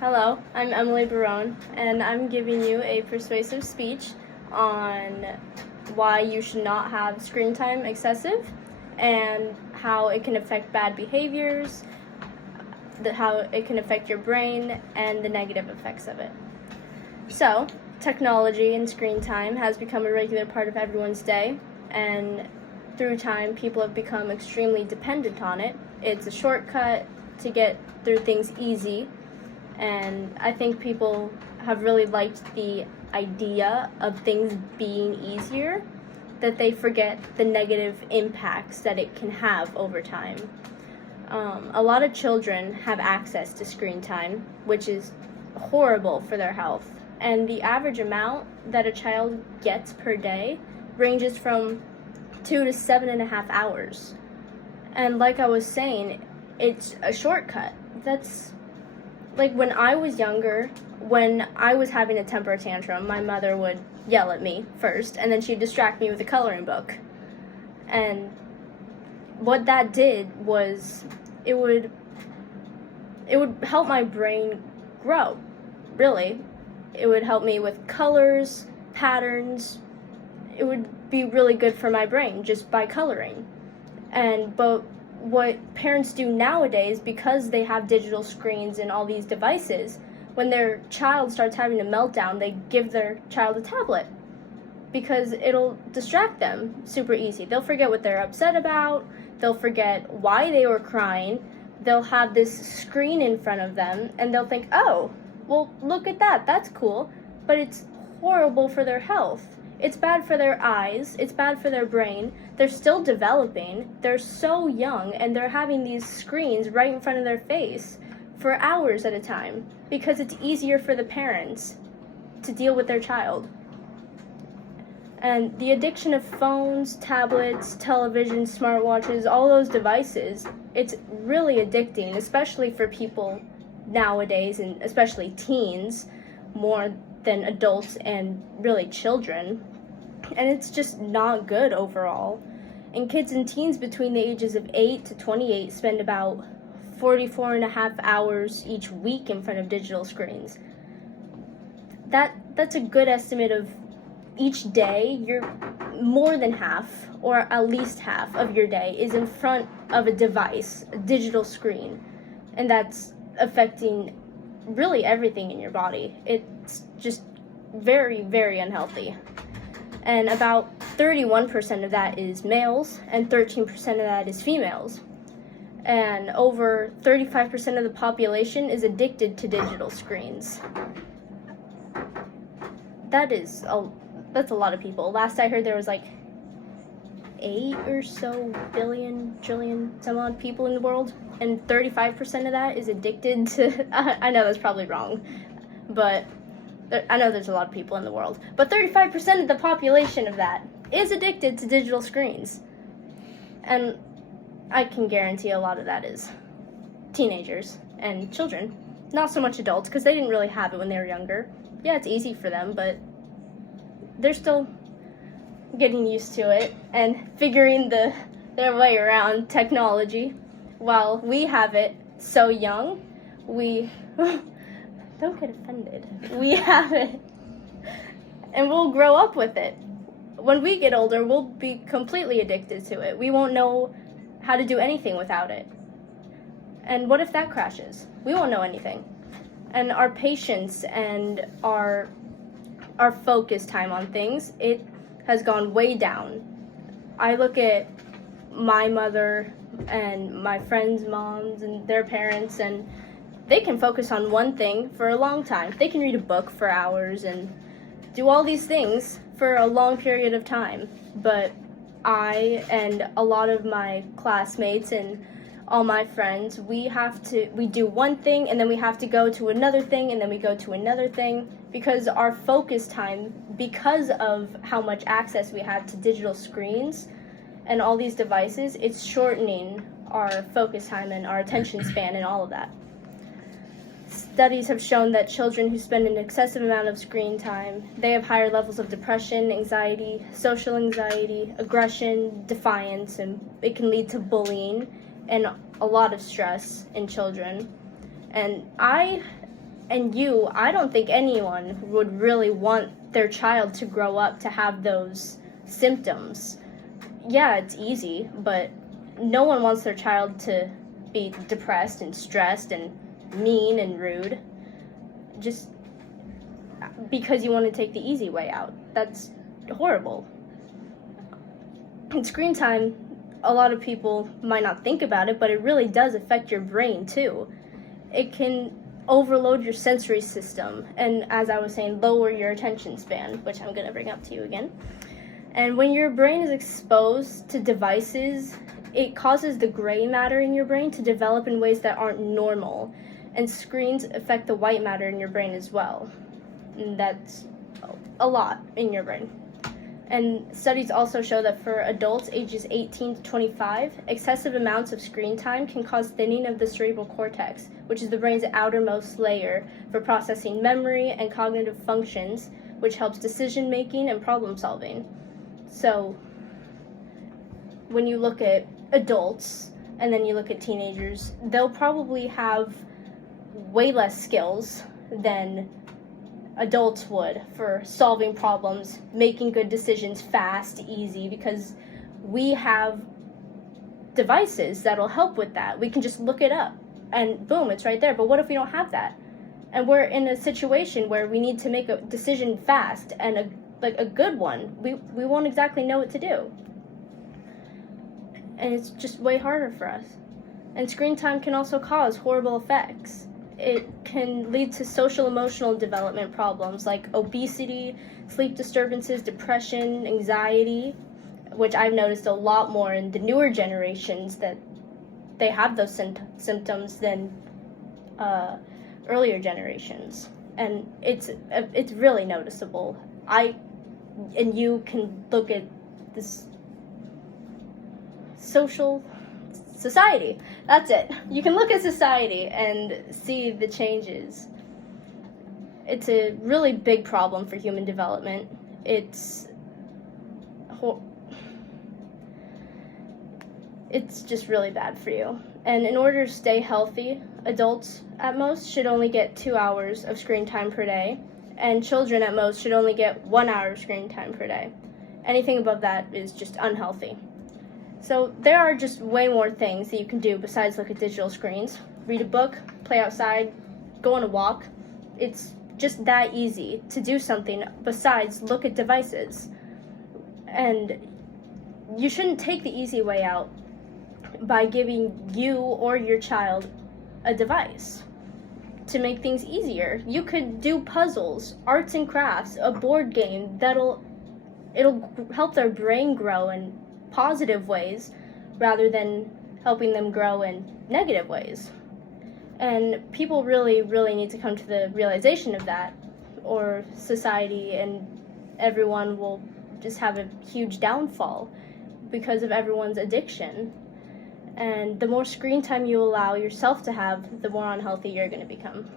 Hello, I'm Emily Barone, and I'm giving you a persuasive speech on why you should not have screen time excessive and how it can affect bad behaviors, how it can affect your brain, and the negative effects of it. So, technology and screen time has become a regular part of everyone's day, and through time, people have become extremely dependent on it. It's a shortcut to get through things easy. And I think people have really liked the idea of things being easier, that they forget the negative impacts that it can have over time. A lot of children have access to screen time, which is horrible for their health. And the average amount that a child gets per day ranges from 2 to 7.5 hours. And like I was saying, it's a shortcut. That's like when I was younger, when I was having a temper tantrum, my mother would yell at me first, and then she'd distract me with a coloring book. And what that did was it would help my brain grow, really. It would help me with colors, patterns. It would be really good for my brain just by coloring. But what parents do nowadays, because they have digital screens and all these devices, when their child starts having a meltdown, they give their child a tablet because it'll distract them super easy. They'll forget what they're upset about. They'll forget why they were crying. They'll have this screen in front of them and they'll think, oh, well, look at that. That's cool. But it's horrible for their health. It's bad for their eyes, it's bad for their brain. They're still developing, they're so young, and they're having these screens right in front of their face for hours at a time because it's easier for the parents to deal with their child. And the addiction of phones, tablets, television, smartwatches, all those devices, it's really addicting, especially for people nowadays, and especially teens, more than adults and really children. And it's just not good overall. And kids and teens between the ages of 8 to 28 spend about 44.5 hours each week in front of digital screens. That's a good estimate of each day. You're more than half, or at least half of your day is in front of a device, a digital screen. And that's affecting really everything in your body. It's just very, very unhealthy. And about 31% of that is males, and 13% of that is females. And over 35% of the population is addicted to digital screens. That's a lot of people. Last I heard, there was like 8 or so billion, trillion, some odd people in the world, and 35% of that is addicted to, I know that's probably wrong, but I know there's a lot of people in the world, but 35% of the population of that is addicted to digital screens. And I can guarantee a lot of that is teenagers and children, not so much adults, because they didn't really have it when they were younger. Yeah, it's easy for them, but they're still getting used to it and figuring their way around technology. While we have it so young, don't get offended. We have it, and we'll grow up with it. When we get older, we'll be completely addicted to it. We won't know how to do anything without it. And what if that crashes? We won't know anything. And our patience and our focus time on things, it has gone way down. I look at my mother and my friends' moms and their parents, and they can focus on one thing for a long time. They can read a book for hours and do all these things for a long period of time. But I and a lot of my classmates and all my friends, we do one thing and then we have to go to another thing and then we go to another thing, because our focus time, because of how much access we have to digital screens and all these devices, it's shortening our focus time and our attention span and all of that. Studies have shown that children who spend an excessive amount of screen time, they have higher levels of depression, anxiety, social anxiety, aggression, defiance, and it can lead to bullying and a lot of stress in children. And I And I don't think anyone would really want their child to grow up to have those symptoms. Yeah, it's easy, but no one wants their child to be depressed and stressed and mean and rude just because you want to take the easy way out. That's horrible. And screen time, a lot of people might not think about it, but it really does affect your brain too. It can overload your sensory system, and as I was saying, lower your attention span, which I'm going to bring up to you again. And when your brain is exposed to devices, it causes the gray matter in your brain to develop in ways that aren't normal. And screens affect the white matter in your brain as well. And that's a lot in your brain. And studies also show that for adults ages 18 to 25, excessive amounts of screen time can cause thinning of the cerebral cortex, which is the brain's outermost layer for processing memory and cognitive functions, which helps decision making and problem solving. So when you look at adults and then you look at teenagers, they'll probably have way less skills than adults would for solving problems, making good decisions fast, easy, because we have devices that'll help with that. We can just look it up and boom, it's right there. But what if we don't have that? And we're in a situation where we need to make a decision fast and a good one. We won't exactly know what to do. And it's just way harder for us. And screen time can also cause horrible effects. It can lead to social emotional development problems like obesity, sleep disturbances, depression, anxiety, which I've noticed a lot more in the newer generations, that they have those symptoms than earlier generations. And it's really noticeable. And you can look at this society. That's it. You can look at society and see the changes. It's a really big problem for human development. It's just really bad for you. And in order to stay healthy, adults at most should only get 2 hours of screen time per day, and children at most should only get 1 hour of screen time per day. Anything above that is just unhealthy. So there are just way more things that you can do besides look at digital screens. Read a book, play outside, go on a walk. It's just that easy to do something besides look at devices. And you shouldn't take the easy way out by giving you or your child a device to make things easier. You could do puzzles, arts and crafts, a board game it'll help their brain grow in positive ways rather than helping them grow in negative ways. And people really, really need to come to the realization of that, or society and everyone will just have a huge downfall because of everyone's addiction. And the more screen time you allow yourself to have, the more unhealthy you're going to become.